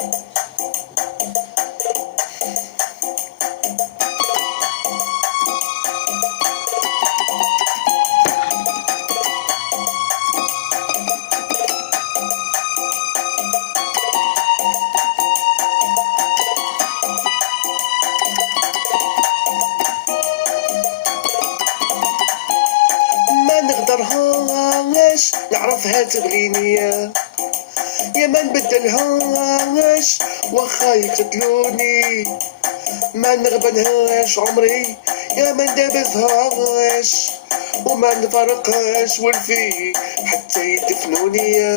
ما نقدرهاش نعرفها تبغيني يا ما نبدلهاش واخا يقتلوني، ما نغبنهاش عمري يا ما ندابزهاش، وما نفرقهاش والفي حتى يدفنوني.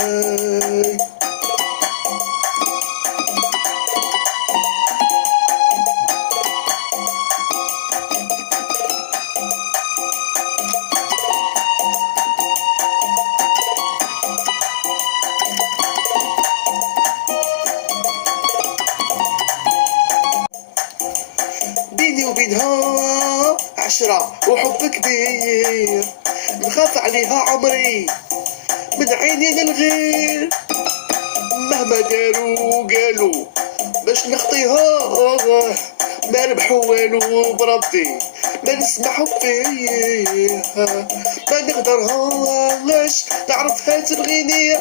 بيني وبينها 10 وحب كبير، نخاف عليها عمري من عينين الغير، مهما داروا قالوا باش نخطيها ما ربحوا والو بربي ما نسمحوا فيه. ما نقدرهاش نعرفها تبغيني،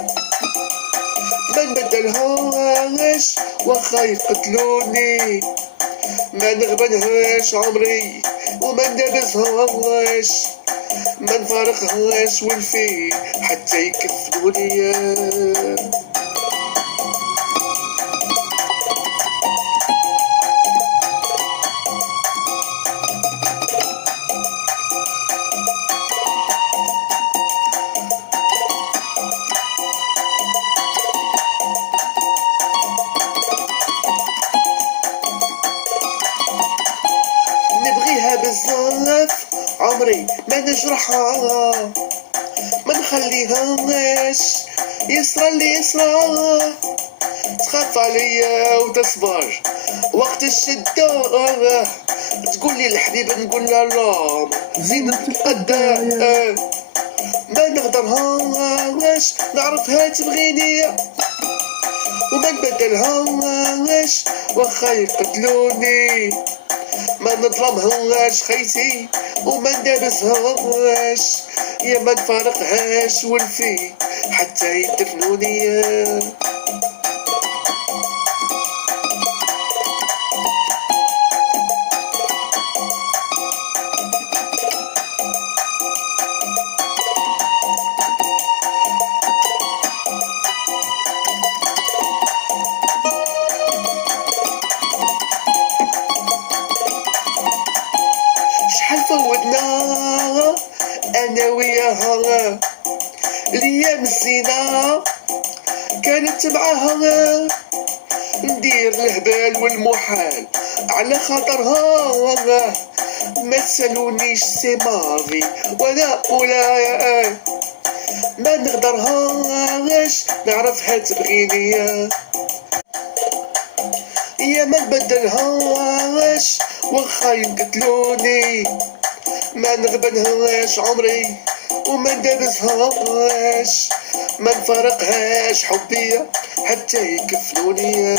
ما نبدلهاش واخا يقتلوني، ما نغبنهاش عمري وما ندابزهاش، ما نفارقهاش والفي حتى يكفنوني. نبغيها بزاف عمري ما نجرحها، ما نخليهاش يسرى اللي يسرى، تخاف عليا وتصبر وقت الشدة، تقولي الحبيب نقول لا لا زين تتقدى. ما نقدرهاش نعرفها تبغيني وما نبدلهاش واخا يقتلوني، ما نظلمهاش خيتي وما ندابزهاش، يا ما نفارقهاش والفي حتى يدفنوني. شحال فوتنا انا وياها الايام الزينة كانت معاها، ندير الهبال والمحال على خاطرها، ما تسالونيش سي مافي ولا ولا، ما نقدرهاش نعرفها تبغيني يا ما نبدلهاش واخا يقتلوني، ما نغبنهاش عمري وما ندابزهاش، ما نفارقهاش حبي حتى يكفنوني.